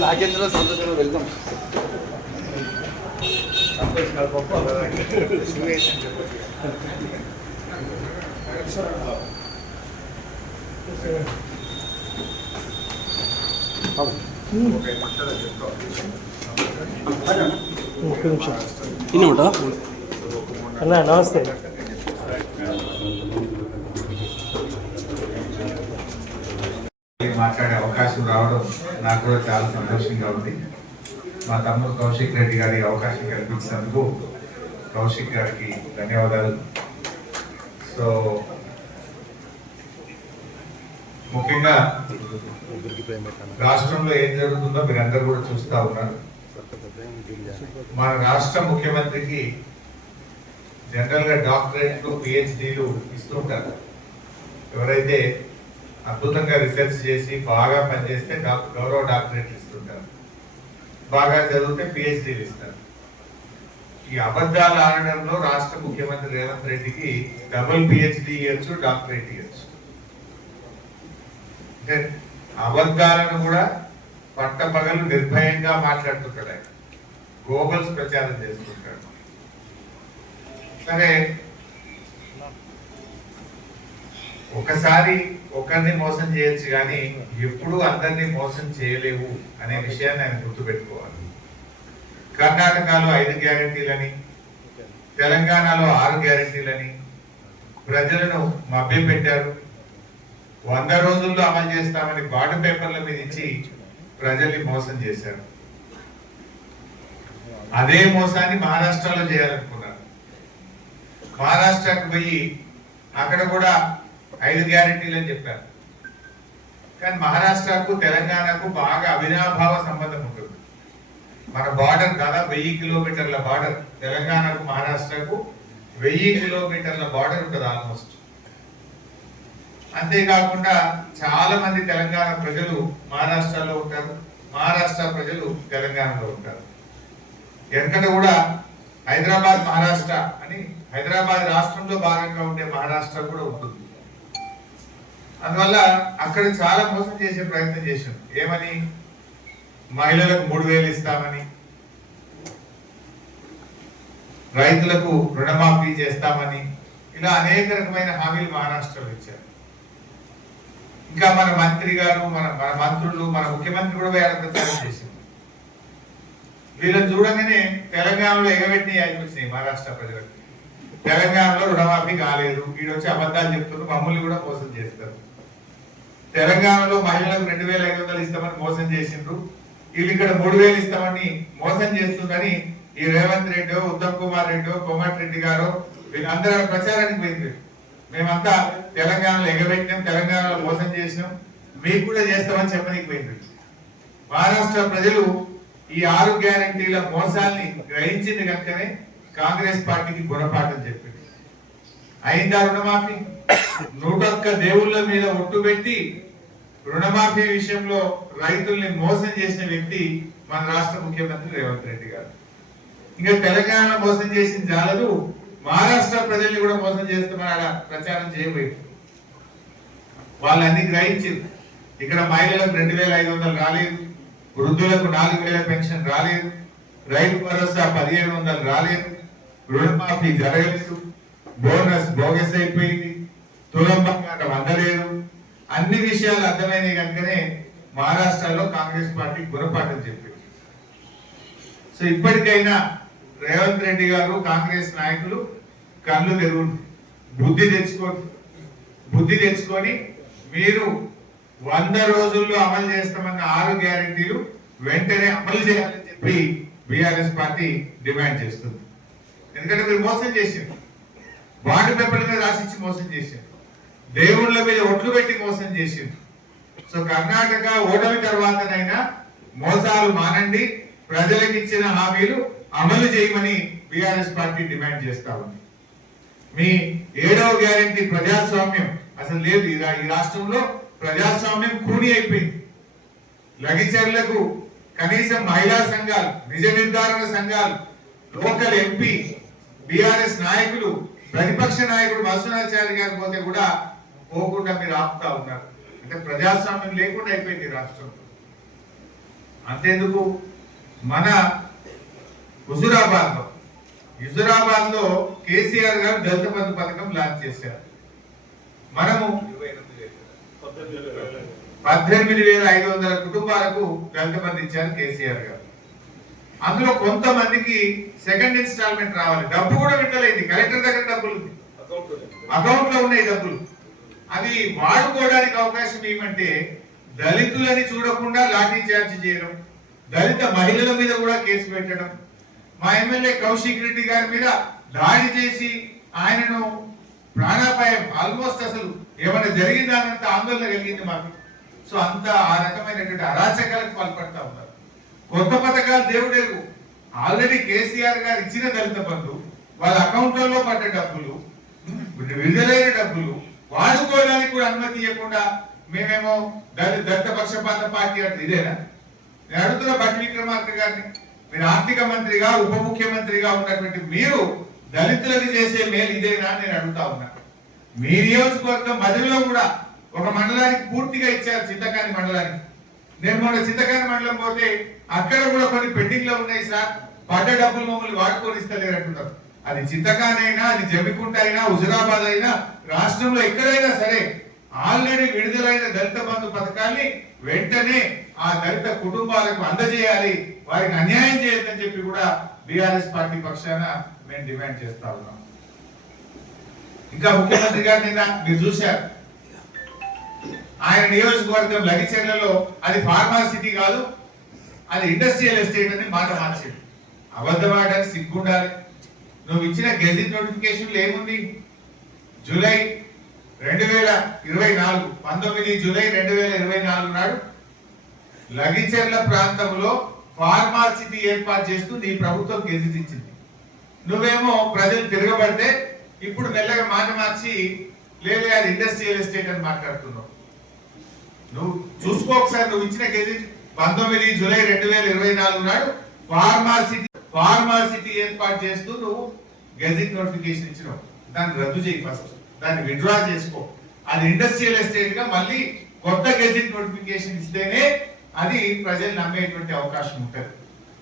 నాకేంద్ర సంతోషంగా వెళ్దాం ఒక్క నిమిషం ఇన్ని ఉంటా అన్న నమస్తే మాట్లాడే అవకాశం రావడం నాకు కూడా చాలా సంతోషంగా ఉంది. మా తమ్ముడు కౌశిక్ రెడ్డి గారి అవకాశం కల్పించినందుకు కౌశిక్ గారికి ధన్యవాదాలు. సో ముఖ్యంగా రాష్ట్రంలో ఏం జరుగుతుందో మీరందరూ కూడా చూస్తా ఉన్నారు. మన రాష్ట్ర ముఖ్యమంత్రికి జనరల్గా డాక్టరేట్లు పిహెచ్డీలు ఇస్తుంటారు ఎవరైతే అద్భుతంగా రీసెర్చ్ చేసి బాగా పనిచేస్తే డాక్- గౌరవ డాక్టరేట్లు ఇస్తుంటారు. బాగా చదివితే పిహెచ్డీలు ఇస్తారు. ఈ అబద్ధాలు ఆడడంలో రాష్ట్ర ముఖ్యమంత్రి రేవంత్ రెడ్డికి డబుల్ పిహెచ్డి ఇవ్వచ్చు డాక్టరేట్ ఇవ్వచ్చు. అంటే అబద్ధాలను కూడా పట్టపగలు నిర్భయంగా మాట్లాడుతుంటాడు ఆయన. గోబల్స్ ప్రచారం చేస్తుంటాడు. సరే ఒకసారి ఒకరిని మోసం చేయొచ్చు కానీ ఎప్పుడూ అందరినీ మోసం చేయలేవు అనే విషయాన్ని ఆయన గుర్తుపెట్టుకోవాలి. కర్ణాటకలో ఐదు గ్యారెంటీలని తెలంగాణలో ఆరు గ్యారెంటీలని ప్రజలను మభ్యపెట్టారు. వంద రోజుల్లో అమలు చేస్తామని బాండ్ పేపర్ల మీద ఇచ్చి ప్రజల్ని మోసం చేశారు. అదే మోసాన్ని మహారాష్ట్రలో చేయాలనుకున్నారు. మహారాష్ట్రకు పోయి అక్కడ కూడా ఐదు గ్యారెంటీలు అని చెప్పారు. కానీ మహారాష్ట్రకు తెలంగాణకు బాగా అవినాభావ సంబంధం ఉంటుంది. మన బార్డర్ దాదాపు వెయ్యి కిలోమీటర్ల బార్డర్. తెలంగాణకు మహారాష్ట్రకు వెయ్యి కిలోమీటర్ల బార్డర్ ఉంటుంది ఆల్మోస్ట్. అంతేకాకుండా చాలా మంది తెలంగాణ ప్రజలు మహారాష్ట్రలో ఉంటారు. మహారాష్ట్ర ప్రజలు తెలంగాణలో ఉంటారు. వెనకట కూడా హైదరాబాద్ మహారాష్ట్ర అని హైదరాబాద్ రాష్ట్రంలో భాగంగా ఉండే మహారాష్ట్ర కూడా ఉంటుంది. అందువల్ల అక్కడ చాలా మోసం చేసే ప్రయత్నం చేశాం ఏమని? మహిళలకు మూడు వేలు ఇస్తామని. రైతులకు రుణమాఫీ చేస్తామని. ఇలా అనేక రకమైన హామీలు మహారాష్ట్రలో ఇచ్చారు. ఇంకా మన మంత్రి గారు మన మన మంత్రులు మన ముఖ్యమంత్రి కూడా వేరే ప్రచారం చేసింది వీళ్ళని చూడగానే తెలంగాణలో ఎగబెట్టి వచ్చినాయి మహారాష్ట్ర ప్రజలకు. తెలంగాణలో రుణమాఫీ కాలేదు. వీడు వచ్చి అబద్ధాలు చెప్తున్నారు మమ్మల్ని కూడా మోసం చేస్తారు. తెలంగాణలో మహిళలకు రెండు వేల ఐదు వందలు ఇస్తామని మోసం చేసిండ్రు. వీళ్ళు ఇక్కడ మూడు వేలు ఇస్తామని మోసం చేస్తుందని ఈ రేవంత్ రెడ్డి ఉత్తమ్ కుమార్ రెడ్డి కోమటి రెడ్డి గారు వీళ్ళందరూ ప్రచారానికి పోయింది మేమంతా తెలంగాణలో ఎగబెట్టినాం తెలంగాణలో మోసం చేసినాం. మీకు కూడా చేస్తామని చెప్పనికి పోయింది మహారాష్ట్ర ప్రజలు ఈ ఆరు గ్యారంటీల మోసాల్ని గ్రహించింది కనుకనే కాంగ్రెస్ పార్టీకి గుణపాఠం చెప్పింది. అయిందా రుణమాఫీ? నూటొక్క దేవుళ్ళ మీద ఒట్టు పెట్టి రుణమాఫీ విషయంలో రైతుల్ని మోసం చేసిన వ్యక్తి మన రాష్ట్ర ముఖ్యమంత్రి రేవంత్ రెడ్డి గారు. ఇంకా తెలంగాణ మోసం చేసిన జాలదు మహారాష్ట్ర ప్రజల్ని కూడా మోసం చేస్తామని ప్రచారం చేయబోయింది వాళ్ళన్ని గ్రహించింది. ఇక్కడ మహిళలకు రెండు వేల ఐదు వందలు రాలేదు వృద్ధులకు నాలుగు వేల పెన్షన్ రాలేదు రైతు భరోసా పదిహేను వందలు రాలేదు రుణమాఫీ జరగలేదు బోనస్ బోగస్ అయిపోయింది. సులభంగా అందలేదు. అన్ని విషయాలు అర్థమైనవి కనుకనే మహారాష్ట్రలో కాంగ్రెస్ పార్టీ గుణపాఠం చెప్పింది. సో ఇప్పటికైనా రేవంత్ రెడ్డి గారు కాంగ్రెస్ నాయకులు కళ్ళు తెరువు బుద్ధి తెచ్చుకోండి బుద్ధి తెచ్చుకొని మీరు వంద రోజుల్లో అమలు చేస్తామన్న ఆరు గ్యారంటీలు వెంటనే అమలు చేయాలని చెప్పి బీఆర్ఎస్ పార్టీ డిమాండ్ చేస్తుంది. ఎందుకంటే మీరు మోసం చేసింది బాండ్ పేపర్ల మీద రాసిచ్చి మోసం చేసింది దేవుళ్ళ మీద ఒట్లు పెట్టి మోసం చేసింది సో కర్ణాటక ఓటమి తర్వాతనైనా మోసాలు మానండి. ప్రజలకు ఇచ్చిన హామీలు అమలు చేయమని బీఆర్ఎస్ పార్టీ డిమాండ్ చేస్తా ఉంది. మీ ఏడవ గ్యారెంటీ ప్రజాస్వామ్యం అసలు లేదు. ఈ రాష్ట్రంలో ప్రజాస్వామ్యం కూని అయిపోయింది. లగిచర్లకు కనీసం మహిళా సంఘాలు నిజ నిర్ధారణ సంఘాలు లోకల్ ఎంపీ బీఆర్ఎస్ నాయకులు ప్రతిపక్ష నాయకుడు మధుసూనాచారి గారు పోతే కూడా పోకుండా మీరు ఆపుతా ఉన్నారు. అంటే ప్రజాస్వామ్యం లేకుండా అయిపోయింది రాష్ట్రం. అంతేందుకు మన హుజురాబాద్లో హుజురాబాద్లో కేసీఆర్ గారు దళిత బంధు పథకం లాంచ్ చేశారు. మనము పద్దెనిమిది వేల ఐదు వందల కుటుంబాలకు దళిత బంధు ఇచ్చారు కేసీఆర్ గారు. అందులో కొంతమందికి సెకండ్ ఇన్స్టాల్మెంట్ రావాలి. డబ్బు కూడా పెట్టలేదు కలెక్టర్ దగ్గర డబ్బులు అకౌంట్లో ఉన్నాయి డబ్బులు. అవి వాడుకోవడానికి అవకాశం ఏమంటే దళితులని చూడకుండా లాఠీ చార్జ్ చేయడం దళిత మహిళల మీద కూడా కేసు పెట్టడం. మా ఎమ్మెల్యే కౌశిక్ రెడ్డి గారి మీద దాడి చేసి ఆయనను ప్రాణాపాయం ఆల్మోస్ట్ అసలు ఏమైనా జరిగిందానంత ఆందోళన కలిగింది మాకు. సో అంత ఆ రకమైనటువంటి అరాచకాలకు పాల్పడతా ఉన్నారు. కొత్త పథకాలు దేవుడేవు ఆల్రెడీ కేసీఆర్ గారు ఇచ్చిన దళిత బంధు వాళ్ళ అకౌంట్లలో పడ్డ డబ్బులు విడుదలైన డబ్బులు వాడుకోవడానికి కూడా అనుమతి ఇవ్వకుండా మేమేమో దళిత దళిత పక్షపాత పార్టీ అంటే ఇదేనా? నేను అడుగుతున్న భట్టి విక్రమార్క గారిని మీరు ఆర్థిక మంత్రిగా ఉప ముఖ్యమంత్రిగా ఉన్నటువంటి మీరు దళితులకు చేసే మేలు ఇదేనా అని నేను అడుగుతా ఉన్నా. మీ నియోజకవర్గం మధ్యలో కూడా ఒక మండలానికి పూర్తిగా ఇచ్చారు చింతకాని మండలానికి నేను మొన్న చింతకాని మండలం పోతే అక్కడ కూడా కొన్ని పెండింగ్లో ఉన్నాయి సార్. పడ్డ డబ్బులు మమ్మల్ని వాడుకొని ఇస్తలేరు అంటున్నారు. అది చింతకానైనా అది జమ్మికుంట అయినా హుజురాబాద్ అయినా రాష్ట్రంలో ఎక్కడైనా సరే ఆల్రెడీ విడుదలైన దళిత బంధు పథకాన్ని వెంటనే ఆ దళిత కుటుంబాలకు అందజేయాలి వారికి అన్యాయం చేయొద్దని చెప్పి కూడా బీఆర్ఎస్ పార్టీ పక్షాన మేము డిమాండ్ చేస్తా ఉన్నాం. ఇంకా ముఖ్యమంత్రి గారు నిన్న మీరు చూశారు. ఆయన నియోజకవర్గం లగిచెర్లలో అది ఫార్మాసిటీ కాదు అది ఇండస్ట్రియల్ ఎస్టేట్ అని మాట మార్చింది. అబద్ధమాడడానికి సిగ్గుండాలి. నువ్వు ఇచ్చిన గెజిట్ నోటిఫికేషన్ ఏముంది? జూలై రెండు వేల ఇరవై నాలుగు పంతొమ్మిది జూలై రెండు వేల ఇరవై నాలుగు నాడు లగిచెర్ల ప్రాంతంలో ఫార్మాసిటీ ఏర్పాటు చేస్తూ నీ ప్రభుత్వం గెజిట్ ఇచ్చింది. నువ్వేమో ప్రజలు తిరగబడితే ఇప్పుడు మెల్లగా మాట మార్చి లేదే అది ఇండస్ట్రియల్ ఎస్టేట్ అని మాట్లాడుతున్నావు. నువ్వు చూసుకో ఒకసారి నువ్వు ఇచ్చిన గెజిట్ పంతొమ్మిది జూలై రెండు వేల ఇరవై నాలుగు నాడు ఫార్మాసిటీ ఫార్మాసిటీ ఏర్పాటు చేస్తూ నువ్వు గెజిట్ నోటిఫికేషన్ ఇచ్చినావు. దాన్ని రద్దు చేయి ఫస్ట్ దాన్ని విడ్రా చేసుకో. అది ఇండస్ట్రియల్ ఎస్టేట్గా మళ్ళీ కొత్త గెజిట్ నోటిఫికేషన్ ఇస్తేనే అది ప్రజలు నమ్మేటువంటి అవకాశం ఉంటుంది.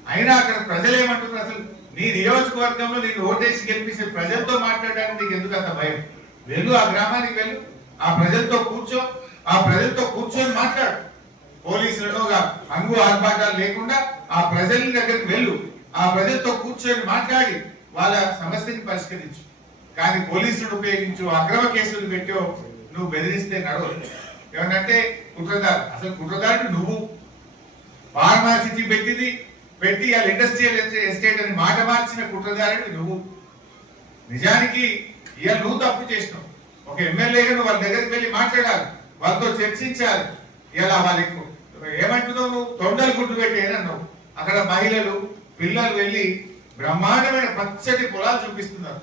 అయినా అక్కడ ప్రజలు ఏమంటున్నారు అసలు? నీ నియోజకవర్గంలో నేను ఓటేసి గెలిపిస్తే ప్రజలతో మాట్లాడడానికి నీకు ఎందుకు అంత భయం? వెళ్ళు ఆ గ్రామానికి వెళ్ళు. ఆ ప్రజలతో కూర్చో. ఆ ప్రజలతో కూర్చొని మాట్లాడు. పోలీసులను ఒక అంగు ఆర్భాటాలు లేకుండా ఆ ప్రజల దగ్గరికి వెళ్ళు. ఆ ప్రజలతో కూర్చొని మాట్లాడి వాళ్ళ సమస్యని పరిష్కరించు. కానీ పోలీసులను ఉపయోగించు అక్రమ కేసులు పెట్టో నువ్వు బెదిరిస్తే నడవదు. ఏమంటే కుట్రదారు అసలు కుట్రదారుడు నువ్వు. ఫార్మాసిటీ పెట్టింది పెట్టి వాళ్ళ ఇండస్ట్రియల్ ఎస్టేట్ అని మాట మార్చిన కుట్రదారుడు నువ్వు. నిజానికి ఇవాళ నువ్వు తప్పు చేసినావు. ఒక ఎమ్మెల్యేగా నువ్వు వాళ్ళ దగ్గరికి వెళ్ళి మాట్లాడాలి వాళ్ళతో చర్చించాలి. ఇలా వాళ్ళకు ఏమంటున్నావు నువ్వు? తొండలు గుడ్డు పెట్టేనన్నావు అక్కడ మహిళలు పిల్లలు వెళ్ళి బ్రహ్మాండమైన పచ్చటి పొలాలు చూపిస్తున్నారు.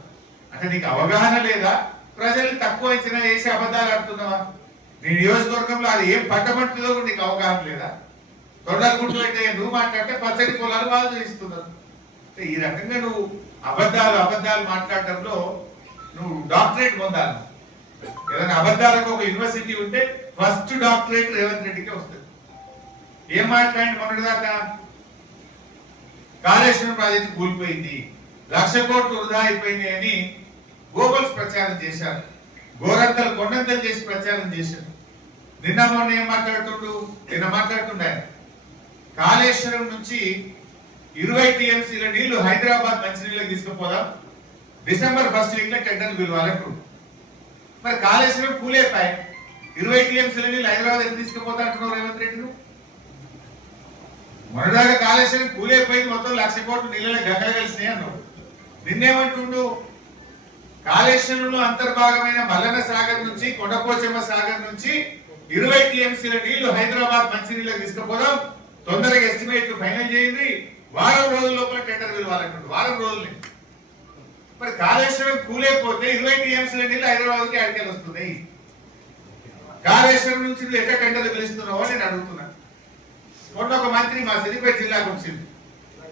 అంటే నీకు అవగాహన లేదా? ప్రజలు తక్కువ ఇచ్చినా వేసి అబద్ధాలు ఆడుతున్నావా? నీ నియోజకవర్గంలో అది ఏం పట్టబడుతుందో కూడా నీకు అవగాహన లేదా? తొండలు గుడ్డు పెట్టే నువ్వు మాట్లాడితే పచ్చటి పొలాలు వాళ్ళు చూపిస్తున్నారు. అంటే ఈ రకంగా నువ్వు అబద్ధాలు అబద్ధాలు మాట్లాడటంలో నువ్వు డాక్టరేట్ పొందాలి. ఏదైనా అబద్ధాలకు ఒక యూనివర్సిటీ ఉంటే ఫస్ట్ డాక్టరేట్ రేవంత్ రెడ్డికే వస్తుంది. ఏం మాట్లాడి మొన్నటిదాకా? కాళేశ్వరం ప్రాజెక్టు కూలిపోయింది. లక్ష కోట్లు వృధా అయిపోయింది అని గోబల్స్ ప్రచారం చేశారు. గోరంతలు కొండంతలు చేసి ప్రచారం చేశారు. నిన్న మొన్న ఏం మాట్లాడుతుండు? నిన్న మాట్లాడుతుండే కాళేశ్వరం నుంచి ఇరవై టీఎంసీల నీళ్ళు హైదరాబాద్ మంచినీళ్ళకి తీసుకుపోదాం. డిసెంబర్ ఫస్ట్ వీక్లో టెండర్ పిలవాలంటుండు మరి కాళేశ్వరం కూలే పై. ఇరవై టీఎంసీల నీళ్ళు హైదరాబాద్ ఎందుకు తీసుకుపోతా అంటున్నావు రేవంత్ రెడ్డి నువ్వు? మొన్నదాకా కాళేశ్వరం కూలేపోయింది మొత్తం లక్ష కోట్లు నీళ్ళ గంగ కలిసినాయి అన్నావు నిన్నేమంటుండు? కాళేశ్వరంలో అంతర్భాగమైన మల్లన సాగర్ నుంచి కొండపోచమ్మ సాగర్ నుంచి ఇరవై టీఎంసీల నీళ్ళు హైదరాబాద్ మంచినీళ్ళకి తీసుకుపోదాం. తొందరగా ఎస్టిమేట్ ఫైనల్ చేయండి. వారం రోజుల లోపల టెండర్ పిలవాలంటుండు. వారం రోజులే. మరి కాళేశ్వరం కూలేకపోతే ఇరవై టీఎంసీల నీళ్ళు హైదరాబాద్కి వస్తున్నాయి కాళేశ్వరం నుంచి నువ్వు ఎక్కడ టెండర్ పిలుస్తున్నావో నేను అడుగుతున్నాను మొన్న ఒక మంత్రి మా సిద్దిపేట జిల్లాకు వచ్చింది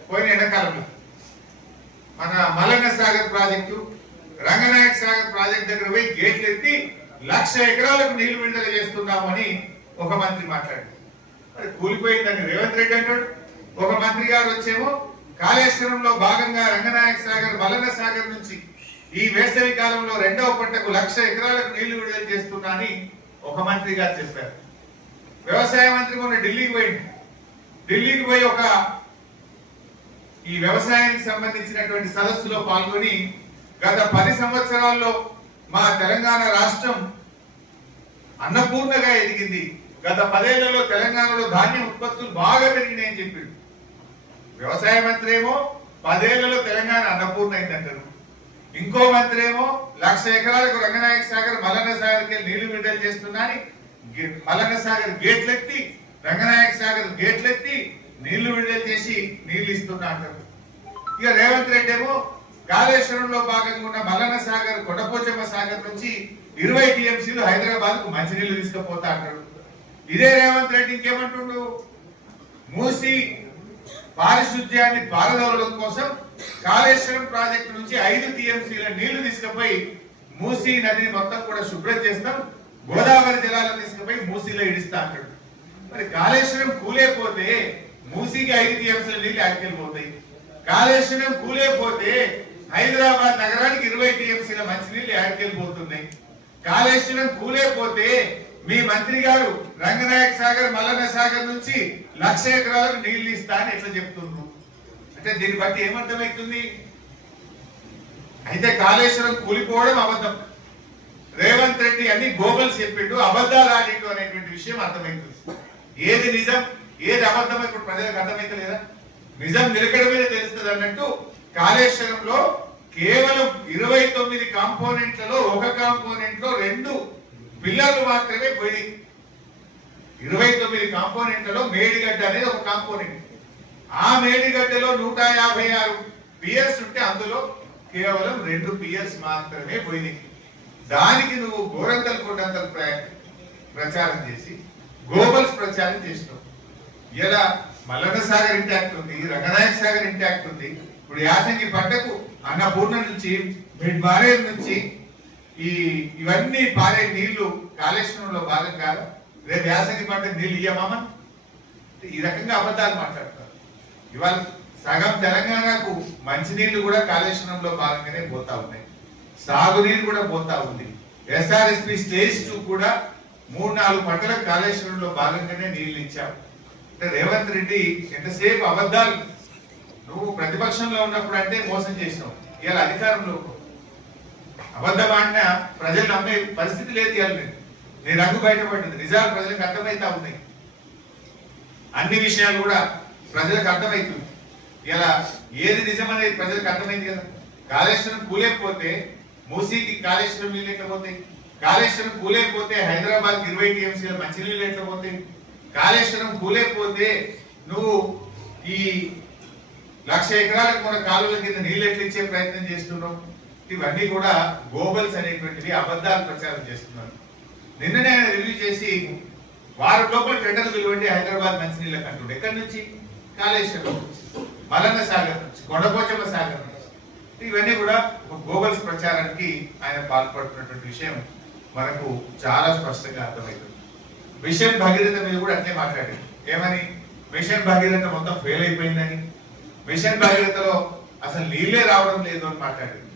పోయిన ఎండాకాలంలో. మన మలన్న సాగర్ ప్రాజెక్టు రంగనాయక సాగర్ ప్రాజెక్ట్ దగ్గర పోయి గేట్లు ఎత్తి లక్ష ఎకరాలకు నీళ్ళు విడుదల చేస్తున్నామని ఒక మంత్రి మాట్లాడాడు. మరి కూలిపోయిందని రేవంత్ రెడ్డి అంటాడు. ఒక మంత్రి గారు వచ్చేమో కాళేశ్వరంలో భాగంగా రంగనాయక సాగర్ మలన్న సాగర్ నుంచి ఈ వేసవి కాలంలో రెండవ పంటకు లక్ష ఎకరాలకు నీళ్ళు విడుదల చేస్తున్నా అని ఒక మంత్రి గారు చెప్పారు. వ్యవసాయ మంత్రి మొన్న ఢిల్లీకి పోయింది ఢిల్లీకి పోయి ఒక ఈ వ్యవసాయానికి సంబంధించినటువంటి సదస్సులో పాల్గొని గత పది సంవత్సరాల్లో మా తెలంగాణ రాష్ట్రం అన్నపూర్ణగా ఎదిగింది. గత పదేళ్ళలో తెలంగాణలో ధాన్యం ఉత్పత్తులు బాగా పెరిగినాయని చెప్పిండు వ్యవసాయ మంత్రి ఏమో పదేళ్ళలో తెలంగాణ అన్నపూర్ణ అయిందంటారు ఇంకో మంత్రి ఏమో లక్ష ఎకరాలకు రంగనాయక సాగర్ మల్లన్న సాగర్కి నీళ్ళు విడుదల చేస్తున్నా అని గే- మల్లన్న సాగర్ గేట్లెత్తి రంగనాయక సాగర్ గేట్లెత్తి నీళ్ళు విడుదల చేసి నీళ్ళు ఇస్తున్నా అంటారు. ఇక రేవంత్ రెడ్డి ఏమో కాళేశ్వరంలో భాగంగా ఉన్న మల్లన సాగర్ కొండపోచమ్మ సాగర్ నుంచి ఇరవై టీఎంసీలు హైదరాబాద్కు మంచినీళ్ళు తీసుకుపోతా అంటాడు ఇదే రేవంత్ రెడ్డి ఇంకేమంటుండు? మూసి పారిశుద్ధ్యాన్ని పారదోలడం కోసం కాళేశ్వరం ప్రాజెక్టు నుంచి ఐదు టీఎంసీల నీళ్ళు తీసుకుపోయి మూసీ నదిని మొత్తం కూడా శుభ్రం చేస్తాం. గోదావరి జలాలను తీసుకుపోయి మూసీలో ఇడిస్తా అంటాడు. మరి కాళేశ్వరం కూలేపోతే మూసీకి ఐదు టీఎంసీల నీళ్ళు ఆడికెళ్ళిపోతాయి కాళేశ్వరం కూలేపోతే హైదరాబాద్ నగరానికి ఇరవై టీఎంసీల మంచినీళ్ళు ఆడికెళ్ళిపోతున్నాయి కాళేశ్వరం కూలేపోతే మీ మంత్రి గారు రంగనాయక సాగర్ మల్లన్న సాగర్ నుంచి లక్ష ఎకరాలకు నీళ్ళు ఇస్తా అని ఎట్లా చెప్తున్నారు అంటే దీన్ని బట్టి ఏమర్థమవుతుంది అయితే కాళేశ్వరం కూలిపోవడం అబద్ధం. రేవంత్ రెడ్డి అని గోగల్స్ చెప్పిండు అబద్ధాలు ఆడిండు అనేటువంటి విషయం అర్థమవుతుంది ఏది నిజం ఏది అబద్ధం ఇప్పుడు ప్రజలకు అర్థమైతలేదా నిజం నిలకడమే తెలుస్తుంది అన్నట్టు కాళేశ్వరంలో కేవలం ఇరవై తొమ్మిది కాంపోనెంట్లలో ఒక కాంపోనెంట్లో రెండు పిల్లర్లు మాత్రమే పోయి ఇరవై తొమ్మిది కాంపోనెంట్లలో మేడిగడ్డ అనేది ఒక కాంపోనెంట్. ఆ మేడిగడ్డలో నూట యాభై ఆరు పియర్స్ ఉంటే అందులో కేవలం రెండు పియర్స్ మాత్రమే పోయినాయి. దానికి నువ్వు గోరంతలు కొట్టంతలు ప్రచారం చేసి గ్లోబల్స్ ప్రచారం చేసినాం. ఇలా మల్లన్న సాగర్ ఇంటాక్ట్ ఉంది రంగనాయక సాగర్ ఇంటాక్ట్ ఉంది. ఇప్పుడు యాసంగి పంటకు అన్నపూర్ణ నుంచి మిడ్ బారేర్ నుంచి ఈ ఇవన్నీ పారే నీళ్ళు కాళేశ్వరంలో భాగం కాదు. రేపు యాసంగి పంటకు నీళ్ళు ఇయ్యమా ఈ రకంగా అబద్ధాలు మాట్లాడతారు. ఇవాళ సగం తెలంగాణకు మంచినీళ్ళు కూడా కాళేశ్వరంలో భాగంగానే పోతా ఉన్నాయి. సాగునీరు కూడా పోతా ఉంది. ఎస్ఆర్ఎస్పి స్టేజ్ టూ కూడా మూడు నాలుగు పంటలకు కాళేశ్వరంలో భాగంగానే నీళ్ళు ఇచ్చావు. అంటే రేవంత్ రెడ్డి ఎంతసేపు అబద్ధాలు? నువ్వు ప్రతిపక్షంలో ఉన్నప్పుడు అంటే మోసం చేసినావు. ఇవాళ అధికారంలో అబద్ధం ఆడినా ప్రజలు నమ్మే పరిస్థితి లేదు ఇవాళ నేను నీ రంగు బయటపడింది. నిజాలు ప్రజలకు అర్థమవుతా ఉన్నాయి. అన్ని విషయాలు కూడా ప్రజలకు అర్థమవుతుంది ఇలా ఏది నిజమనేది ప్రజలకు అర్థమైంది కదా. కాళేశ్వరం కూలేకపోతే మూసీకి కాళేశ్వరం నీళ్ళు ఎట్లా పోతాయి? కాళేశ్వరం కూలేకపోతే హైదరాబాద్ ఇరవై టీఎంసీల మంచినీళ్ళు ఎట్లా పోతాయి? కాళేశ్వరం కూలేకపోతే నువ్వు ఈ లక్ష ఎకరాలకు మన కాలువల కింద నీళ్ళు ఎట్లిచ్చే ప్రయత్నం చేస్తున్నావు? ఇవన్నీ కూడా గోబల్స్ అనేటువంటివి అబద్ధాలు ప్రచారం చేస్తున్నారు. నిన్ననే ఆయన రివ్యూ చేసి వారం లోపల టెండర్ వెలువండి హైదరాబాద్ మంచినీళ్ళకి అంటుండే ఎక్కడి నుంచి? కాళేశ్వరం నుంచి. మలన్న సాగర్ నుంచి కొండపోచమ్మ సాగర్ నుంచి. ఇవన్నీ కూడా గోబల్స్ ప్రచారానికి ఆయన పాల్పడుతున్నటువంటి విషయం. మనకు చాలా స్పష్టంగా అర్థమవుతుంది. మిషన్ భగీరథ మీద కూడా అట్లే మాట్లాడింది ఏమని? మిషన్ భగీరథ మొత్తం ఫెయిల్ అయిపోయిందని. మిషన్ భగీరథలో అసలు నీళ్ళే రావడం లేదు అని మాట్లాడింది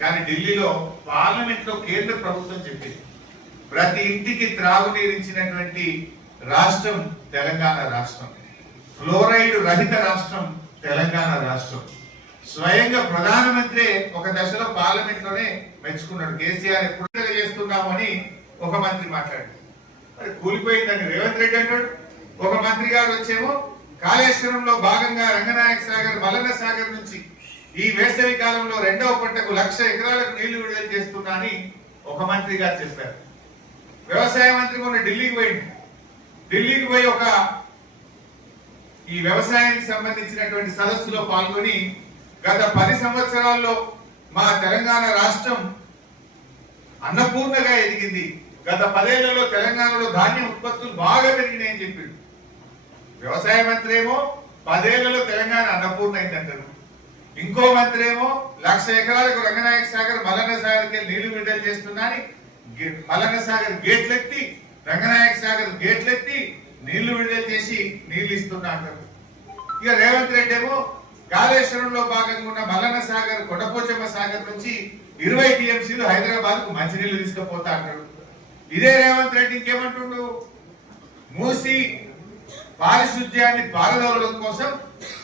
కానీ ఢిల్లీలో పార్లమెంట్లో కేంద్ర ప్రభుత్వం చెప్పింది. ప్రతి ఇంటికి త్రాగునీరు ఇచ్చినటువంటి రాష్ట్రం తెలంగాణ రాష్ట్రం. ఫ్లోరైడ్ రహిత రాష్ట్రం తెలంగాణ రాష్ట్రం. స్వయంగా ప్రధానమంత్రి ఒక దశలో పార్లమెంట్లోనే మెచ్చుకున్నాడు. కేసీఆర్ ఎప్పుడు చేస్తున్నాము అని ఒక మంత్రి మాట్లాడాడు. మరి కూలిపోయిందని రేవంత్ రెడ్డి అంటాడు. ఒక మంత్రి గారు వచ్చేమో కాళేశ్వరంలో భాగంగా రంగనాయక సాగర్ మల్లన్న సాగర్ నుంచి ఈ వేసవి కాలంలో రెండవ పంటకు లక్ష ఎకరాలకు నీళ్ళు విడుదల చేస్తున్నా అని ఒక మంత్రి గారు చెప్పారు. వ్యవసాయ మంత్రి మొన్న ఢిల్లీకి పోయింది ఢిల్లీకి పోయి ఒక ఈ వ్యవసాయానికి సంబంధించినటువంటి సదస్సులో పాల్గొని గత పది సంవత్సరాల్లో మా తెలంగాణ రాష్ట్రం అన్నపూర్ణగా ఎదిగింది. గత పదేళ్ళలో తెలంగాణలో ధాన్యం ఉత్పత్తులు బాగా పెరిగినాయని చెప్పిండు. వ్యవసాయ మంత్రి ఏమో పదేళ్ళలో తెలంగాణ అన్నపూర్ణ అయిందంటారు ఇంకో మంత్రి ఏమో లక్ష ఎకరాలకు రంగనాయక సాగర్ మల్లన్న సాగర్కి నీళ్ళు విడుదల చేస్తున్నాని మల్లన్న సాగర్ గేట్లెత్తి రంగనాయక సాగర్ గేట్లు ఎత్తి నీళ్ళు విడుదల చేసి నీళ్ళు ఇస్తున్నా అంటారు. ఇక రేవంత్ రెడ్డి ఏమో కాళేశ్వరంలో భాగంగా ఉన్న మల్లన సాగర్ కొటపోచమ్మ సాగర్ నుంచి ఇరవై టీఎంసీలు హైదరాబాద్కు మంచినీళ్ళు తీసుకుపోతా అంటాడు. ఇదే రేవంత్ రెడ్డి ఇంకేమంటుండు? మూసి పారిశుద్ధ్యాన్ని పారదోలడం కోసం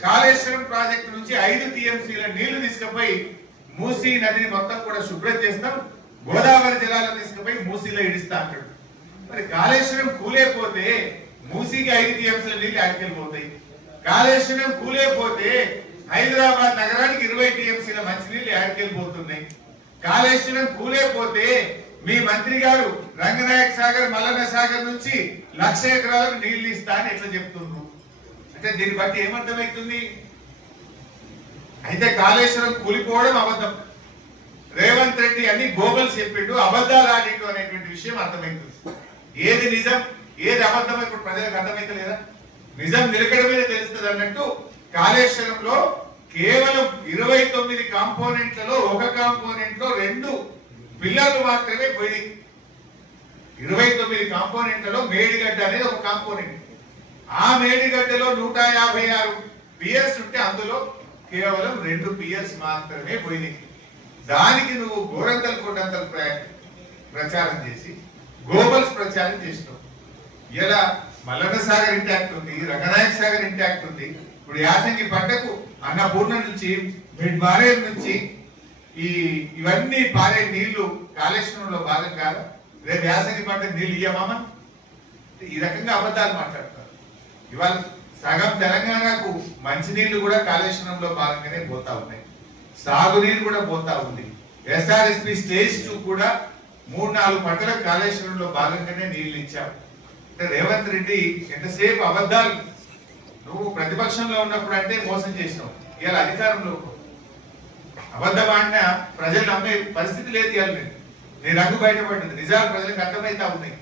కాళేశ్వరం ప్రాజెక్టు నుంచి ఐదు టీఎంసీల నీళ్ళు తీసుకుపోయి మూసీ నదిని మొత్తం కూడా శుభ్రం చేస్తాం. గోదావరి జలాలను తీసుకుపోయి మూసీలో ఇడిస్తా అంటాడు. మరి కాళేశ్వరం కూలేపోతే మూసీకి ఐదు టీఎంసీల నీళ్ళు ఆడికెళ్ళిపోతాయి కాళేశ్వరం కూలేపోతే హైదరాబాద్ నగరానికి ఇరవై టీఎంసీల మంచినీళ్ళు ఆడికెళ్ళిపోతున్నాయి కాళేశ్వరం కూలేపోతే మీ మంత్రి గారు రంగనాయక సాగర్ మల్లన్న సాగర్ నుంచి లక్ష ఎకరాలకు నీళ్ళు ఇస్తా అని ఎట్లా చెప్తున్నారు అంటే దీన్ని బట్టి ఏమర్థమవుతుంది అయితే కాళేశ్వరం కూలిపోవడం అబద్ధం. రేవంత్ రెడ్డి అన్ని గోగల్స్ చెప్పిండు అబద్ధాలు ఆడిండు అనేటువంటి విషయం అర్థమవుతుంది ఏది నిజం ఏది అబద్ధం? ఇప్పుడు ప్రజలకు అర్థమైతలేదా? నిజం నిలకడమే తెలుస్తుంది అన్నట్టు కాళేశ్వరంలో కేవలం ఇరవై తొమ్మిది కాంపోనెంట్లలో ఒక కాంపోనెంట్లో రెండు పిల్లర్లు మాత్రమే పోయి ఇరవై తొమ్మిది కాంపోనెంట్లలో మేడిగడ్డ అనేది ఒక కాంపోనెంట్. ఆ మేడిగడ్డలో నూట యాభై ఆరు పియర్స్ ఉంటే అందులో కేవలం రెండు పియర్స్ మాత్రమే పోయినాయి. దానికి నువ్వు గోరంతలు కొండంతలు ప్రచారం చేసి గోబల్స్ ప్రచారం చేసినావు. ఇలా మల్లన్న సాగర్ ఇంటాక్ట్ ఉంది రంగనాయక సాగర్ ఇంటాక్ట్ ఉంది. ఇప్పుడు యాసంగి పంటకు అన్నపూర్ణ నుంచి మిడ్ బారేరు నుంచి ఈ ఇవన్నీ పారే నీళ్ళు కాళేశ్వరంలో భాగం కాదు? రేపు యాసంగి పంటకు నీళ్ళు ఇయ్యమామా ఈ రకంగా అబద్ధాలు మాట్లాడతారు. ఇవాళ సగం తెలంగాణకు మంచినీళ్ళు కూడా కాళేశ్వరంలో భాగంగానే పోతా ఉన్నాయి. సాగునీరు కూడా పోతా ఉంది. ఎస్ఆర్ఎస్పి స్టేజ్ టూ కూడా మూడు నాలుగు పంటలకు కాళేశ్వరంలో భాగంగానే నీళ్ళు ఇచ్చాం. అంటే రేవంత్ రెడ్డి ఎంతసేపు అబద్ధాలు నువ్వు ప్రతిపక్షంలో ఉన్నప్పుడు అంటే మోసం చేసినావు. ఇవాళ అధికారంలో ఉన్నావు. అబద్ధం ఆడిన ప్రజలు నమ్మే పరిస్థితి లేదు ఇవాళ నేను నీ రంగు బయటపడింది నిజాలు ప్రజలకు అర్థమవుతా ఉన్నాయి.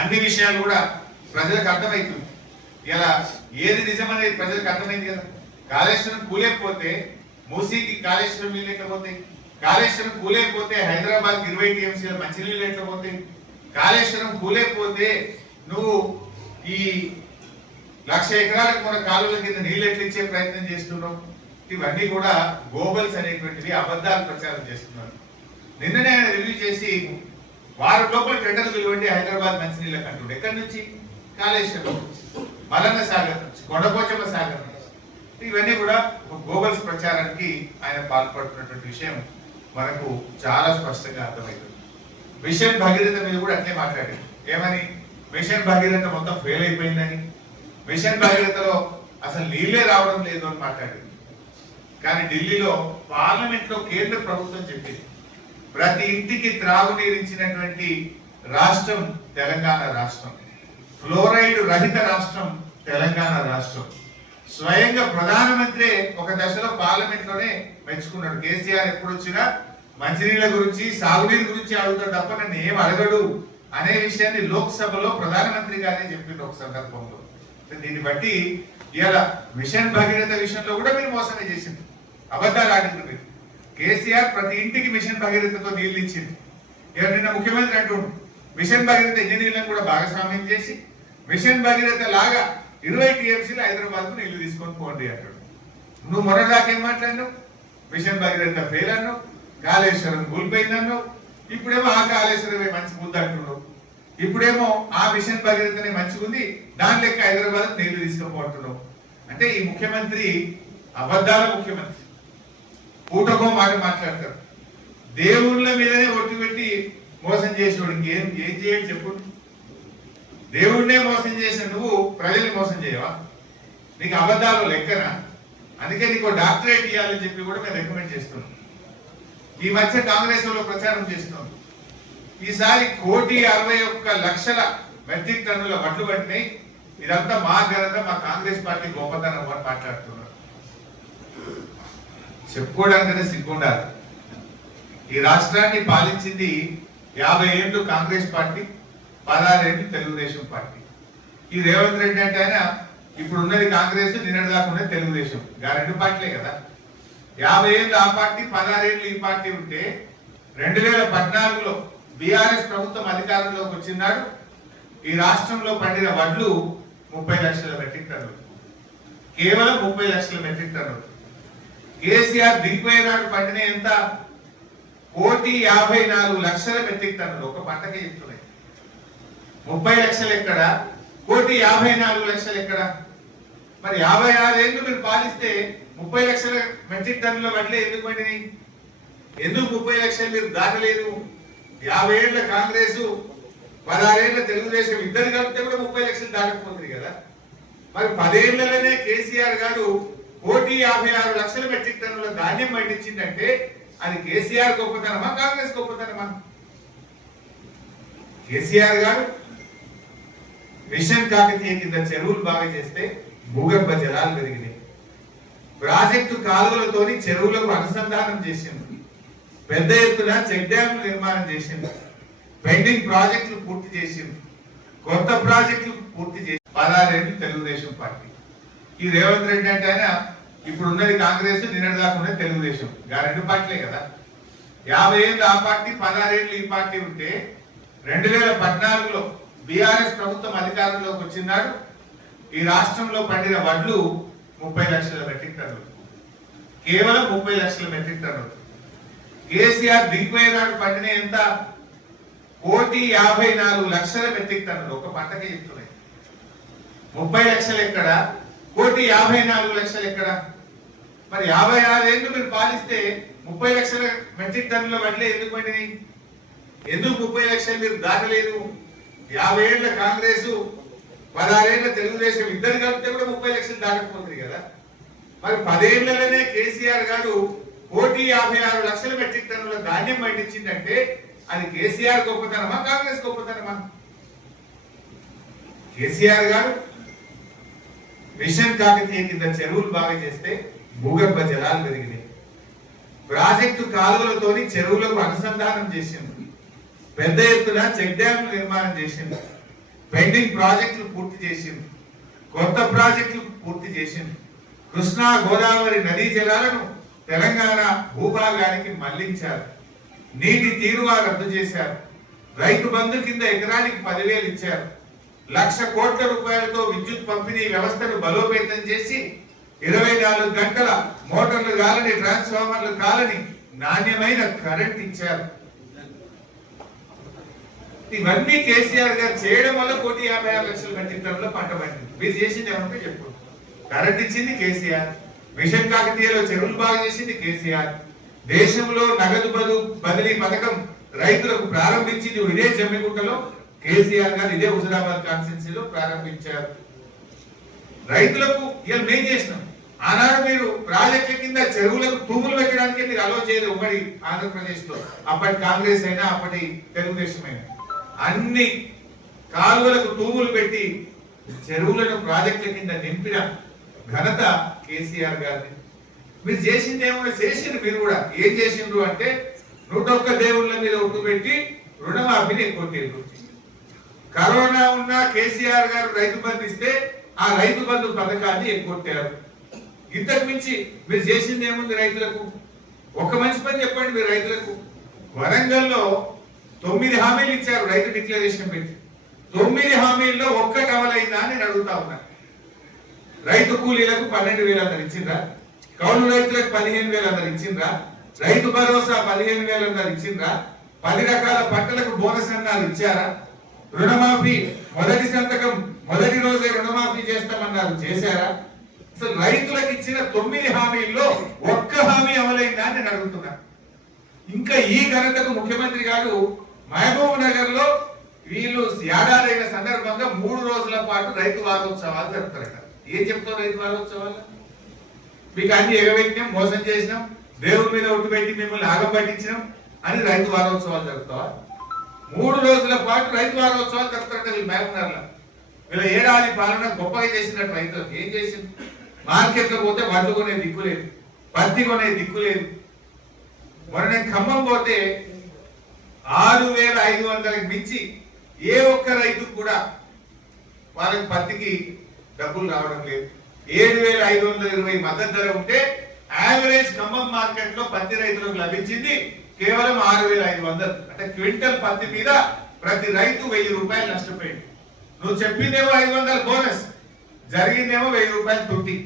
అన్ని విషయాలు కూడా ప్రజలకు అర్థమవుతుంది ఇలా ఏది నిజం అనేది ప్రజలకు అర్థమైంది కదా. కాళేశ్వరం కూలేకపోతే మూసీకి కాళేశ్వరం నీళ్ళు ఎట్లా పోతాయి కాళేశ్వరం కూలేకపోతే హైదరాబాద్ ఇరవై టీఎంసీల మంచినీళ్ళు ఎట్లా పోతాయి కాళేశ్వరం కూలేకపోతే నువ్వు ఈ లక్ష ఎకరాలకు మన కాలువల కింద నీళ్ళు ఎట్లా ప్రయత్నం చేస్తున్నాం? ఇవన్నీ కూడా గోబల్స్ అనేటువంటివి అబద్ధాలు ప్రచారం చేస్తున్నారు. నిన్ననే ఆయన రివ్యూ చేసి వారం లోపల టెండర్లు ఇవ్వండి హైదరాబాద్ మంచినీళ్ళ కంటుండే ఎక్కడి నుంచి? కాళేశ్వరం నుంచి. మలన్న సాగర్ నుంచి కొండపోచమ్మ సాగర్ నుంచి. ఇవన్నీ కూడా గోబల్స్ ప్రచారానికి ఆయన పాల్పడుతున్నటువంటి విషయం మనకు చాలా స్పష్టంగా అర్థమవుతుంది. మిషన్ భగీరథ మీద కూడా అట్లే మాట్లాడారు. ఏమని? మిషన్ భగీరథ మొత్తం ఫెయిల్ అయిపోయిందని. మిషన్ భగీరథలో అసలు నీళ్ళే రావడం లేదు అని మాట్లాడింది. కానీ ఢిల్లీలో పార్లమెంట్లో కేంద్ర ప్రభుత్వం చెప్పింది. ప్రతి ఇంటికి త్రాగునీరు ఇచ్చినటువంటి రాష్ట్రం తెలంగాణ రాష్ట్రం. ఫ్లోరైడ్ రహిత రాష్ట్రం తెలంగాణ రాష్ట్రం. స్వయంగా ప్రధానమంత్రి ఒక దశలో పార్లమెంట్లోనే మెచ్చుకున్నాడు. కేసీఆర్ ఎప్పుడు వచ్చినా మంచినీళ్ళ గురించి సాగునీరు గురించి అడుగుతాడు తప్ప నన్ను ఏం అడగడు అనే విషయాన్ని లోక్సభలో ప్రధానమంత్రి గారే చెప్పిండు ఒక సందర్భంలో. దీన్ని బట్టి ఇవాళ మిషన్ భగీరథ విషయంలో కూడా మీరు మోసమే చేసింది అబద్ధాలు ఆడింది మీరు. కేసీఆర్ ప్రతి ఇంటికి మిషన్ భగీరథతో నీళ్ళు ఇచ్చింది ఇవాళ నిన్న ముఖ్యమంత్రి అంటుండు మిషన్ భగీరథ ఇంజనీర్లను కూడా భాగస్వామ్యం చేసి మిషన్ భగీరథ లాగా ఇరవై టీఎంసీలు హైదరాబాద్ నీళ్ళు తీసుకొని పోండి అంటాడు. నువ్వు మొన్నటిదాకా ఏం మాట్లాడినావు? మిషన్ భగీరథ ఫెయిల్ అన్నావు కాళేశ్వరం కూలిపోయిందన్నావు ఇప్పుడేమో ఆ కాళేశ్వరమే మంచి ముందు అంటున్నావు. ఇప్పుడేమో ఆ మిషన్ భగీరథనే మంచిగుంది దాని లెక్క హైదరాబాద్ నీళ్ళు తీసుకుపోతున్నావు అంటే ఈ ముఖ్యమంత్రి అబద్ధాల ముఖ్యమంత్రి. పూటకో మాట మాట్లాడతారు. దేవుళ్ళ మీదనే ఒట్టి పెట్టి మోసం చేసేవాడు ఇంకేం ఏం చేయాలి చెప్పు. దేవుడినే మోసం చేసిన నువ్వు ప్రజల్ని మోసం చేయవా? నీకు అబద్ధాలు లెక్కనా? అందుకే నీకు డాక్టరేట్ ఇవ్వాలని చెప్పి కూడా మేము రికమెండ్ చేస్తున్నాం. ఈ మధ్య కాంగ్రెస్లో ప్రచారం చేస్తున్నాం ఈసారి కోటి అరవై ఒక్క లక్షల మెట్రిక్ టన్నుల వడ్లు పట్టినాయి. ఇదంతా మా ఘనత మా కాంగ్రెస్ పార్టీ గొప్పతనం అని మాట్లాడుతున్నారు. చెప్పుకోవడానికనే సిగ్గుండాలి. ఈ రాష్ట్రాన్ని పాలించింది యాభై ఏళ్ళు కాంగ్రెస్ పార్టీ పదహారేళ్ళు తెలుగుదేశం పార్టీ. ఈ రేవంత్ రెడ్డి అంటే ఆయన ఇప్పుడు ఉన్నది కాంగ్రెస్ నిన్నటి దాకా ఉన్నది తెలుగుదేశం. గా రెండు పార్టీలే కదా. యాభై ఏళ్ళు ఆ పార్టీ పదహారేళ్ళు ఈ పార్టీ ఉంటే రెండు వేల పద్నాలుగులో బీఆర్ఎస్ ప్రభుత్వం అధికారంలోకి వచ్చినాడు ఈ రాష్ట్రంలో పండిన వడ్లు ముప్పై లక్షల మెట్రిక్ టన్నులు. కేవలం ముప్పై లక్షల మెట్రిక్ టన్నులు. కేసీఆర్ దిగిపోయినాడు పండిన ఎంత? కోటి యాభై నాలుగు లక్షల మెట్రిక్ టన్నులు. ఒక పంటకే చెప్తున్నాయి. ముప్పై లక్షలు ఎక్కడ? కోటి యాభై నాలుగు లక్షలు ఎక్కడ? మరి యాభై ఆరేళ్ళు మీరు పాలిస్తే ముప్పై లక్షల మెట్రిక్ టన్నుల వడ్లే ఎందుకు పండినాయి? ఎందుకు ముప్పై లక్షలు మీరు దాటలేదు? యాభై ఏళ్ళ కాంగ్రెస్ పదహారేళ్ళ తెలుగుదేశం ఇద్దరు కలిపితే కూడా ముప్పై లక్షలు దాటకపోతుంది కదా. మరి పదేళ్ళలోనే కేసీఆర్ గారు కోటి యాభై ఆరు లక్షల మెట్రిక్ టన్నుల ధాన్యం పండించిందంటే అది కేసీఆర్ గొప్పతనమా కాంగ్రెస్ గొప్పతనమా? కేసీఆర్ గారు మిషన్ కాకతీయ కింద చెరువులు బాగా చేస్తే భూగర్భ జలాలు పెరిగినాయి. ప్రాజెక్టు కాలువలతోని చెరువులకు అనుసంధానం చేసింది పెద్ద ఎత్తున చెక్ డ్యాంలు నిర్మాణం చేసింది. పెండింగ్ ప్రాజెక్టులు పూర్తి చేసింది. కొత్త ప్రాజెక్టులు పూర్తి చేసి పదహారేళ్ళు తెలుగుదేశం పార్టీ. ఈ రేవంత్ రెడ్డి అంటే ఆయన ఇప్పుడు ఉన్నది కాంగ్రెస్ నిన్నటి దాకా ఉన్నది తెలుగుదేశం. గా రెండు పార్టీలే కదా. యాభై ఏళ్ళు ఆ పార్టీ పదహారేళ్ళు ఈ పార్టీ ఉంటే రెండు వేల పద్నాలుగులో బీఆర్ఎస్ ప్రభుత్వం అధికారంలోకి వచ్చినాడు. ఈ రాష్ట్రంలో పండిన వడ్లు ముప్పై లక్షల మెట్రిక్ టన్నులు. కేవలం ముప్పై లక్షల మెట్రిక్ టన్నులు. కేసీఆర్ దిగిపోయే నాడు పండిన ఎంత? కోటి యాభై నాలుగు లక్షల మెట్రిక్ టన్నులు. ఒక పంటకే చెప్తున్నాయి ముప్పై లక్షలు ఎక్కడ? కోటి యాభై నాలుగు లక్షలు ఎక్కడ? మరి యాభై ఆరేళ్ళు మీరు పాలిస్తే ముప్పై లక్షల మెట్రిక్ టన్నుల వడ్లే ఎందుకు పండినాయి? ఎందుకు ముప్పై లక్షలు మీరు దాటలేదు? యాభై ఏళ్ళ కాంగ్రెస్ పదహారేళ్ళ తెలుగుదేశం ఇద్దరు కలిపితే కూడా ముప్పై లక్షలు దాటకపోతుంది కదా. మరి పదేళ్ళలోనే కేసీఆర్ గారు కోటి యాభై ఆరు లక్షల మెట్రిక్ టన్నుల ధాన్యం పండించిందంటే అది కేసీఆర్ గొప్పతనమా కాంగ్రెస్ గొప్పతనమా? కేసీఆర్ గారు మిషన్ కాకతీయ కింద చెరువులు బాగా చేస్తే భూగర్భ జలాలు పెరిగినాయి. ప్రాజెక్టు కాలువలతోని చెరువులకు అనుసంధానం చేసింది. పెద్ద ఎత్తున చెక్ డ్యాంలు నిర్మాణం చేసింది. పెండింగ్ ప్రాజెక్టులు పూర్తి చేసింది. కొత్త ప్రాజెక్టులు పూర్తి చేసింది. కృష్ణా గోదావరి నదీ జలాలను తెలంగాణ భూభాగానికి మళ్ళించారు. నీటి తీరువా రద్దు చేశారు. రైతు బంధు కింద ఎకరానికి పదివేలు ఇచ్చారు. లక్ష కోట్ల రూపాయలతో విద్యుత్ పంపిణీ వ్యవస్థను బలోపేతం చేసి ఇరవై నాలుగు గంటల మోటార్లు కాలని ట్రాన్స్ఫార్మర్లు కాలని నాణ్యమైన కరెంట్ ఇచ్చారు. ఇవన్నీ కేసీఆర్ గారు చేయడం వల్ల కోటి యాభై ఆరు లక్షల మెట్రిక్ టన్నుల పంట పండింది. మీరు చేసింది ఏమంటే చెప్పు కరెంట్ ఇచ్చింది కేసీఆర్. మిషన్ కాకతీయలో చెరువులు బాగా చేసింది కేసీఆర్. దేశంలో నగదు బదు బదిలీ పథకం రైతులకు ప్రారంభించింది ఇదే జమ్మిగుంటలో కేసీఆర్ గారు ఇదే హుజరాబాద్ కాన్స్టిట్యున్సీలో ప్రారంభించారు. రైతులకు ఇలా మేం చేసినాం. ఆనాడు మీరు ప్రాజెక్టుల కింద చెరువులకు తూములు పెట్టడానికి మీరు అలో చేయలేదు ఉమ్మడి ఆంధ్రప్రదేశ్లో అప్పటి కాంగ్రెస్ అయినా అప్పటి తెలుగుదేశం అయినా అన్ని కాలువలకు తూములు పెట్టి చెరువులను ప్రాజెక్టుల కింద నింపిన ఘనత కేసీఆర్ గారిని. మీరు చేసింది ఏమో చేసిండ్రు మీరు కూడా. ఏం చేసిండ్రు అంటే నూట ఒక్క దేవుళ్ళ మీద ఒట్టు పెట్టి రుణమాఫీని ఎక్కొట్టిండ్రు కరోనా ఉన్న కేసీఆర్ గారు రైతు బంధు ఇస్తే ఆ రైతు బంధు పథకాన్ని ఎక్కొట్టారు ఇంతకు మించి మీరు చేసింది ఏముంది రైతులకు? ఒక మంచి పని చెప్పండి మీరు రైతులకు. వరంగల్లో తొమ్మిది హామీలు ఇచ్చారు రైతు డిక్లరేషన్ పెట్టి. తొమ్మిది హామీల్లో ఒక్కటి అమలైందా అని అడుగుతా ఉన్నా. రైతు కూలీలకు పన్నెండు వేలు అందరు ఇచ్చిండ్రా? కౌలు రైతులకు పదిహేను వేలు అందరు ఇచ్చిండ్రా? రైతు భరోసా పదిహేను వేలు అందరు ఇచ్చిండ్రా? పది రకాల పంటలకు బోనస్ అన్నారు ఇచ్చారా? రుణమాఫీ మొదటి సంతకం మొదటి రోజే రుణమాఫీ చేస్తామన్నారు చేశారా? అసలు రైతులకు ఇచ్చిన తొమ్మిది హామీల్లో ఒక్క హామీ అమలైందా అని నేను అడుగుతున్నా. ఇంకా ఈ ఘనతకు ముఖ్యమంత్రి గారు మహబూబ్ నగర్లో వీళ్ళు ఏడాదైన సందర్భంగా మూడు రోజుల పాటు రైతు వారోత్సవాలు జరుపుతారు ఏం చెప్తావు రైతు వారోత్సవాలు మీకు అన్ని ఎగబెట్టినాం మోసం చేసినాం దేవుడి మీద ఒట్టు పెట్టి మిమ్మల్ని ఆగం పట్టించినాం అని రైతు వారోత్సవాలు జరుపుతావా మూడు రోజుల పాటు రైతు వారోత్సవాలు జరుపుతారు వీళ్ళు మహబూబ్నగర్లో వీళ్ళ ఏడాది పాలన గొప్పగా చేసినట్టు రైతులకు ఏం చేసింది? మార్కెట్లో పోతే వడ్లు కొనే దిక్కు లేదు పత్తి కొనే దిక్కు లేదు. మొన్న నేను ఖమ్మం పోతే ఆరు వేల ఐదు వందలకు మించి ఏ ఒక్క రైతు కూడా వాళ్ళకి పత్తికి డబ్బులు రావడం లేదు. ఏడు వేల ఐదు వందల ఇరవై మద్దతు ధర ఉంటే యావరేజ్ ఖమ్మం మార్కెట్లో పత్తి రైతులకు లభించింది కేవలం ఆరు వేల ఐదు వందలు. అంటే క్వింటల్ పత్తి మీద ప్రతి రైతు వెయ్యి రూపాయలు నష్టపోయింది. నువ్వు చెప్పిందేమో ఐదు వందల బోనస్ జరిగిందేమో వెయ్యి రూపాయలు తుట్టి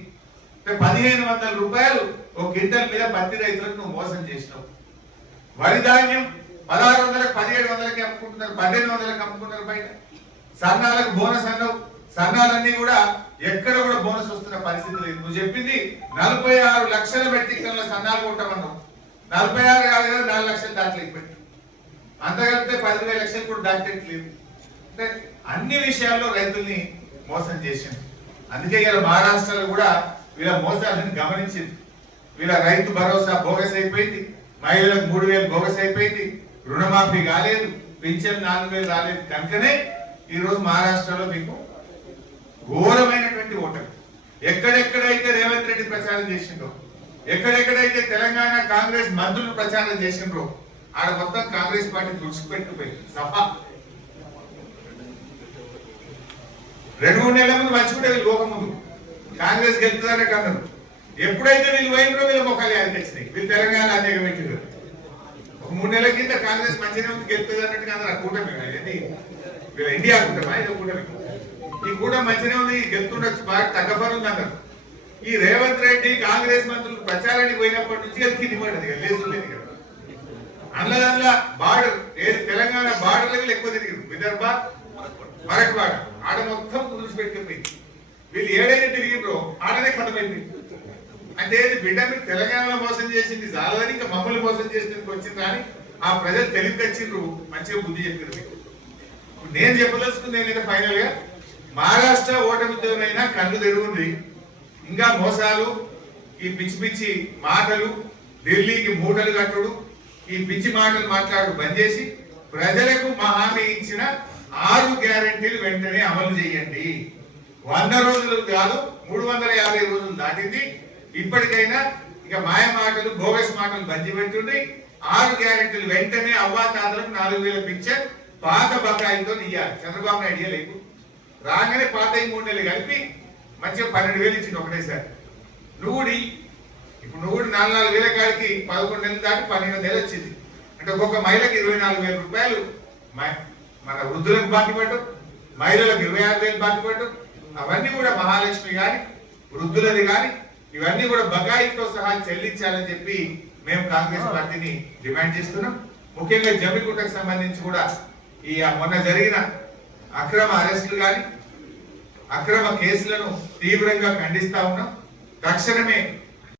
అంటే పదిహేను వందల రూపాయలు ఒక క్వింటల్ మీద పత్తి రైతులకు నువ్వు మోసం చేసినావు. వరి ధాన్యం పదహారు వందలకు పదిహేడు వందలకి అమ్ముకుంటున్నారు పన్నెండు వందలకు అమ్ముకుంటున్నారు బయట. సన్నాలకు బోనస్ అన్నావు. సన్నాలన్నీ కూడా ఎక్కడ కూడా బోనస్ వస్తున్న పరిస్థితి లేదు. నువ్వు చెప్పింది నలభై ఆరు లక్షల మెట్రిక్ టన్నుల సన్నాలు కొట్టమన్నావు నలభై ఆరు కాదు కదా నాలుగు లక్షలు దాంట్లోకి పెట్టి అంతకంటే పదివేల లక్షలు కూడా దాటట్లేదు అంటే అన్ని విషయాల్లో రైతుల్ని మోసం చేసింది అందుకే ఇలా మహారాష్ట్రలో కూడా వీళ్ళ మోసాలను గమనించింది. వీళ్ళ రైతు భరోసా బోగస్ అయిపోయింది. మహిళలకు మూడు వేలు బోగస్ అయిపోయింది. రుణమాఫీ కాలేదు. పింఛన్ నాలుగు వేలు రాలేదు కనుకనే ఈరోజు మహారాష్ట్రలో మీకు ఘోరమైనటువంటి ఓటమి. ఎక్కడెక్కడైతే రేవంత్ రెడ్డి ప్రచారం చేసిండ్రో ఎక్కడెక్కడైతే తెలంగాణ కాంగ్రెస్ మంత్రులు ప్రచారం చేసిండ్రో ఆడ మొత్తం కాంగ్రెస్ పార్టీ తుడిచిపెట్టుకుపోయింది సఫా. రెండు మూడు నెలల ముందు మంచుకుంటే వీళ్ళు లోకం ముందు. కాంగ్రెస్ గెలుతుందన్నట్టు కన్నారు ఎప్పుడైతే వీళ్ళు పోయినరో ఒక మొక్కలు అనిపించినాయి వీళ్ళు తెలంగాణ అనేక పెట్టారు ఒక మూడు నెలల కింద కాంగ్రెస్ మంచిగా ఉంది గెలుతుంది అన్నట్టుగా అన్నారు ఆ కూటమి వీళ్ళ ఇండియా కూటమా? ఏదో కూటమి. ఈ కూడా మంచిగా ఉంది గెలుతుండొచ్చు బాగా తగ్గఫర్ ఉంది అన్నారు. ఈ రేవంత్ రెడ్డి కాంగ్రెస్ మంత్రులు ప్రచారానికి పోయినప్పటి నుంచి అది కింది పడ్డది లేదు లేదు కదా అందులో బార్డర్ ఏది తెలంగాణ బార్డర్లకు ఎక్కువ తిరిగింది విదర్భ మరకవాడ. ఆడ మొత్తం కుదిరిచిపెట్టుకుపోయింది వీళ్ళు ఏడైనా తిరిగిండ్రో ఆడనే కథమైంది అంటే బిడ్డ మీరు తెలంగాణలో మోసం చేసింది చాలని ఇంకా మమ్మల్ని మోసం చేసినందుకు వచ్చింది కానీ ఆ ప్రజలు తెలివి తెచ్చిండ్రు మంచిగా బుద్ధి చెప్పారు నేను చెప్పదలుచుకుంది ఏంటంటే ఫైనల్గా మహారాష్ట్ర ఓటమితోనైనా కళ్ళు తెరువుంది. ఇంకా మోసాలు ఈ పిచ్చి పిచ్చి మాటలు ఢిల్లీకి మూటలు కట్టుడు ఈ పిచ్చి మాటలు మాట్లాడు బంద్ చేసి ప్రజలకు మా హామీ ఇచ్చిన ఆరు గ్యారెంటీలు వెంటనే అమలు చేయండి. వంద రోజులు కాదు మూడు వందల యాభై రోజులు దాటింది. ఇప్పటికైనా ఇక మాయ మాటలు బోగస్ మాటలు బంద్ పెట్టుండి ఆరు గ్యారెంటీలు వెంటనే అవ్వాతాతలకు నాలుగు వేల పిక్చర్ పాత బకాయిలతో ఇయ్యాలి. చంద్రబాబు నాయుడు ఇయ్యలేదు. రాగానే పాత మూడు నెలలు కలిపి మంచిగా పన్నెండు వేలు ఇచ్చింది ఒకటేసారి నువ్వుడి ఇప్పుడు నువ్వు కూడా నాలుగు నాలుగు వేల కాడికి పదకొండు నెలలు దాటి పన్నెండు నెలలు వచ్చింది. అంటే ఒక్కొక్క మహిళకి ఇరవై నాలుగు వేల రూపాయలు మ- మన వృద్ధులకు బాకీ పట్టు మహిళలకు ఇరవై ఆరు వేలు బాకీ పట్టు అవన్నీ కూడా మహాలక్ష్మి కానీ వృద్ధులది కానీ ఇవన్నీ కూడా బకాయితో సహా చెల్లించాలని చెప్పి మేము కాంగ్రెస్ పార్టీని డిమాండ్ చేస్తున్నాం. ముఖ్యంగా జమ్మికుంటకు సంబంధించి కూడా ఈ ఆ మొన్న జరిగిన అక్రమ అరెస్టులు కానీ అక్రమ కేసులను తీవ్రంగా ఖండిస్తా ఉన్నాం. తక్షణమే